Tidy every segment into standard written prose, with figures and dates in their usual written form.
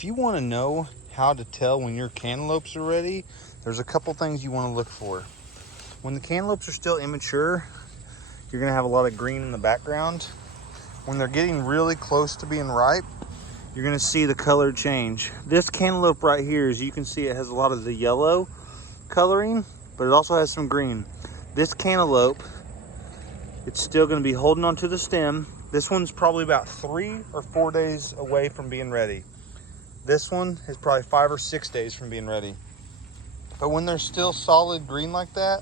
if you want to know how to tell when your cantaloupes are ready, there's a couple things you want to look for. When the cantaloupes are still immature, you're going to have a lot of green in the background. When they're getting really close to being ripe, you're going to see the color change. This cantaloupe right here, as you can see, it has a lot of the yellow coloring, but it also has some green. This cantaloupe, it's still going to be holding onto the stem. This one's probably about 3 or 4 days away from being ready. This one is probably 5 or 6 days from being ready. But when they're still solid green like that,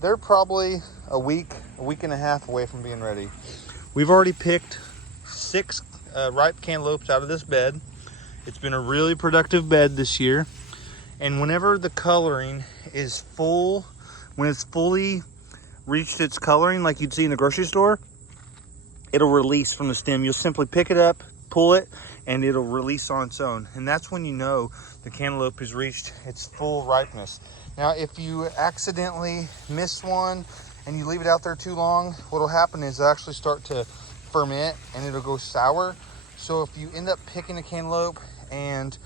they're probably a week and a half away from being ready. We've already picked 6 ripe cantaloupes out of this bed. It's been a really productive bed this year. And whenever the coloring is full, when it's fully reached its coloring like you'd see in the grocery store, it'll release from the stem. You'll simply pick it up, pull it, and it'll release on its own. And that's when you know the cantaloupe has reached its full ripeness. Now, if you accidentally miss one and you leave it out there too long, what'll happen is it'll actually start to ferment and it'll go sour. So if you end up picking a cantaloupe and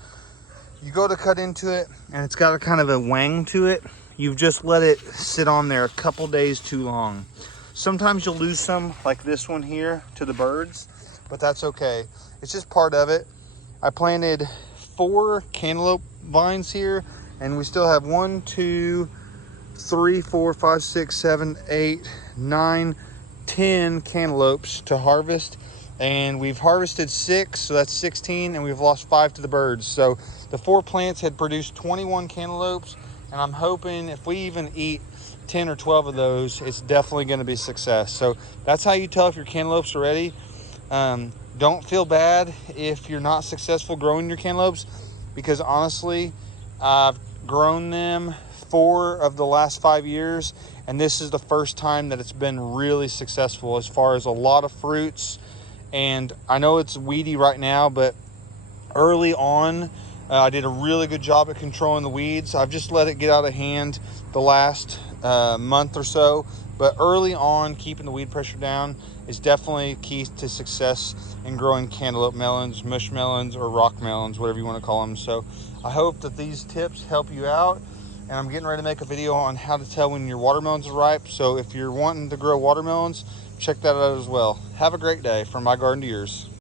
you go to cut into it and it's got a kind of a wang to it, you've just let it sit on there a couple days too long. Sometimes you'll lose some, like this one here, to the birds, but that's okay. It's just part of it. I planted 4 cantaloupe vines here, and we still have 1, 2, 3, 4, 5, 6, 7, 8, 9, 10 cantaloupes to harvest. And we've harvested 6, so that's 16, and we've lost 5 to the birds. So the 4 plants had produced 21 cantaloupes, and I'm hoping if we even eat 10 or 12 of those, it's definitely going to be a success. So that's how you tell if your cantaloupes are ready. Don't feel bad if you're not successful growing your cantaloupes, because honestly, I've grown them 4 of the last 5 years, and this is the first time that it's been really successful as far as a lot of fruits. And I know it's weedy right now, but early on, I did a really good job at controlling the weeds. I've just let it get out of hand the last month or so, but early on, keeping the weed pressure down is definitely key to success in growing cantaloupe melons, mush melons, or rock melons, whatever you want to call them. So I hope that these tips help you out, and I'm getting ready to make a video on how to tell when your watermelons are ripe. So if you're wanting to grow watermelons, check that out as well. Have a great day. From my garden to yours.